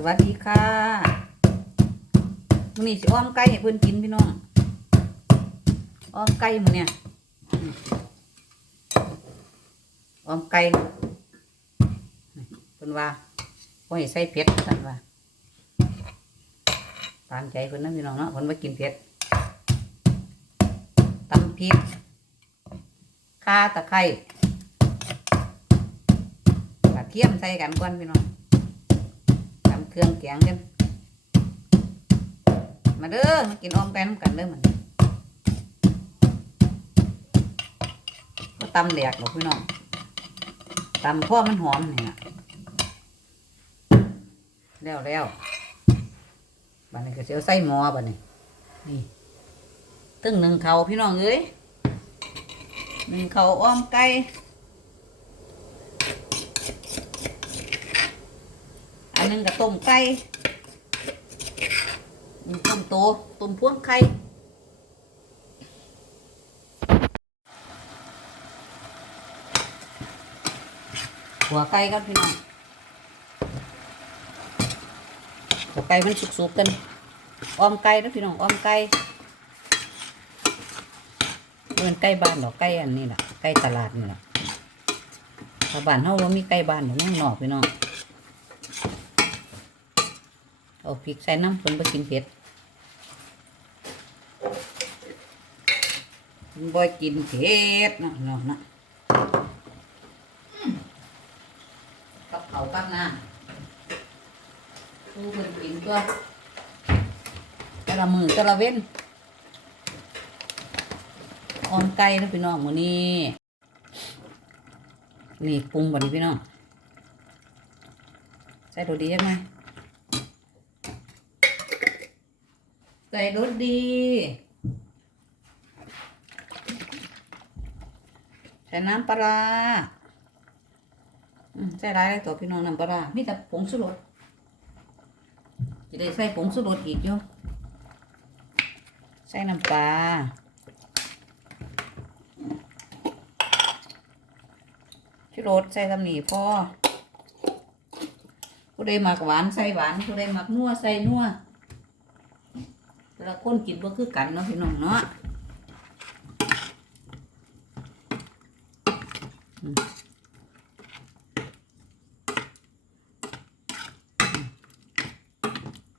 สวัสดีค่ะมื้อนี้สิอ้อมไก่ให้เพิ่นกินพี่น้อง อ้อมไก่มื้อเนี่ยอ้อมไก่เพิ่นว่าบ่ให้ใส่เผ็ดท่านว่าตามใจเพิ่นนะพี่น้องเนาะเพิ่นบ่กินเผ็ดตำพริกข่าตะไคร้กระเทียมใส่กันก่อนพี่น้อง รื่อง แกงกัน มาเด้อมากินอ้อมไก่น้ำกันเด้อมันก็ตำแหลกหรอกพี่น้องตำพ่อมันหอมนี่นะแล้วแล้วบัดนี้ก็เสียวใส่หม้อบัดนี้นี่ตึ้งหนึ่งเขาพี่น้องเอ้ยหนึ่งเขาอ้อมไก่ อัน หนึ่งก็ต้มไก่อันนี้ต้มโตต้มพวงไข่หัวไก่ครับพี่น้องหัวไก่มันสุกๆกันออมไก่นะพี่น้องออมไก่เป็นไก่บ้านดอกไก่อันนี้แหละไก่ตลาดนี่แหละชาวบ้านเฮาว่ามีไก่บ้านอยู่ข้างนอกพี่น้อง เอาพริกใส่น้ำเพิ่นบ่กินเผ็ดเพิ่นบ่กินเผ็ดเนาะเนาะเนาะกับเขาวกับน้ำสู้เพิ่นกินตัวแต่ละมือแต่ละเว้นออมไก่นะพี่น้องมื้อนี้นี่ปรุงบ่นี่พี่น้องใส่ตัวดียังไง ใส่รสดี ใส่น้ำปลาใส่ร้ายเลยตัวพี่น้องน้ำปลามีแต่ผงสุรสจะได้ใส่ผงสุรสอีกอยู่ใส่น้ำปลาชูรสใส่ตำหนิพ่อผู้ใดมักหวานใส่หวานผู้ใดมักนัวใส่นัว ละคนกินบ่คือกันเนาะพี่น้องเนาะ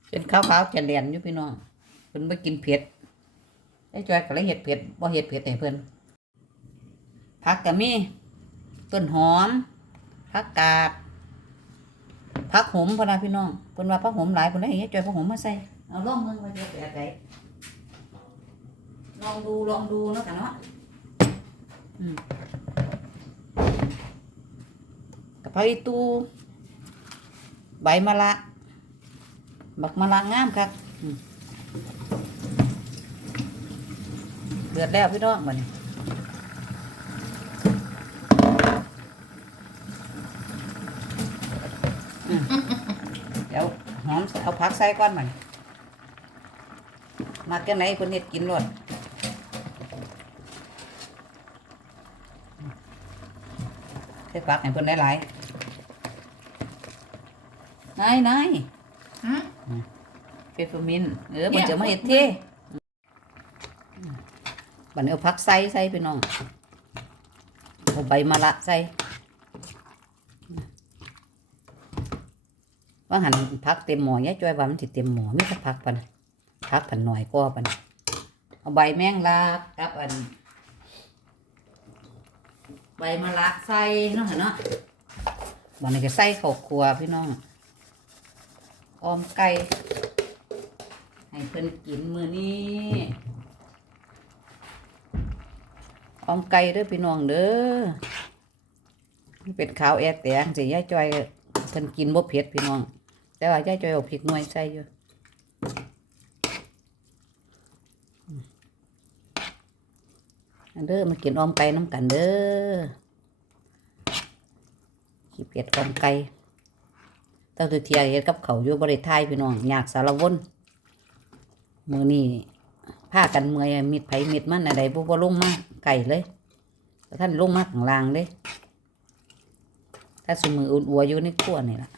เป็นข้าวขาวๆจะเลียนอยู่พี่น้องเพิ่นบ่กินเผ็ดไอ้จอยก็เลยเฮ็ดเผ็ดบ่เฮ็ดเผ็ดให้เพิ่นผักก็มีต้นหอมผักกาดผักหอมพะนะพี่น้องเพิ่นว่าผักหอมหลายเพิ่นเลยให้ยายจอยผักหอมมาใส่ เอาลองมืองมาจะแบบไหนลองดูลองดูเนาะกันเนาะอืมกะเพราอีตูใบมะละบักมะละงามครับเดือดแล้วพี่น้องมันเดี๋ยวหอมเอาผักใส่ก่อนมัน มาแค่ไหนคนเห็ดกินรดใส่ปักให้เพิ่นได้หลายนายนายหืมเฟฟมินเออมันจะมาเห็ดเท่บัดนี้เอาผักใส่ใส่พี่น้องเอาใบมะละใส่ว่าหันผักเต็มหม้อยายจ้อยว่ามันสิเต็มหม้อมีแต่ผักปัน พักผันหน่อยก็ปันเอาใบแมงลากับอัน ใบมะละใส่เนาะเนาะวันนี้ก็ใส่ข้าวคั่วพี่น้องออมไก่ให้เพิ่นกินมือนี้ออมไก่เด้อพี่น้องเด้อเป็นข้าวแอแตงสิยายจอยเพิ่นกินบ่เผ็ดพี่น้อง แต่ว่ายายจอยเอาพริกหน่วยใส่อยู่ อัน เด้อมากินออมไก่น้ำกันเด้อขี้เปียดออมไก่เต้าตัวเทียเฮ็ดกับเขาอยู่บริไทยพี่น้องอยากสารวนมือนี่ผ้ากันเมื่อยมิดไผ่มิดมันอะไรพวกว่าลงมาไก่เลยแต่ท่านลงมาข้างล่างเลยถ้าสมืออุ่นอัวอยู่ในขั้วนี่ล่ะ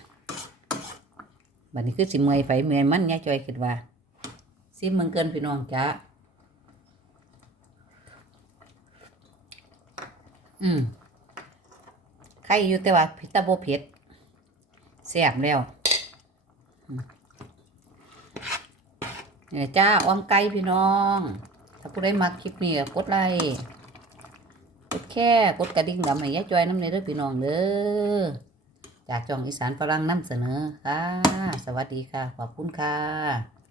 บัดนี้คือสิเมื่อยไฟเมื่อยมันยายจอยคิดว่าซิมมึงเกินพี่น้องจ้า อืมใครอยู่แต่ว่าพิตาโบเผ็ดแซ่บแล้วเนี่ยจ้าอ้อมไก่พี่น้อง ถ้าผู้ใดมาคลิปนี้ก็กดไลค์กดแค่กดกระดิ่งดำให้ยายจอยน้ำในเด้อพี่น้องเด้อจากจองอีสานฝรั่งนำเสนอค่ะ สวัสดีค่ะ ขอบคุณค่ะ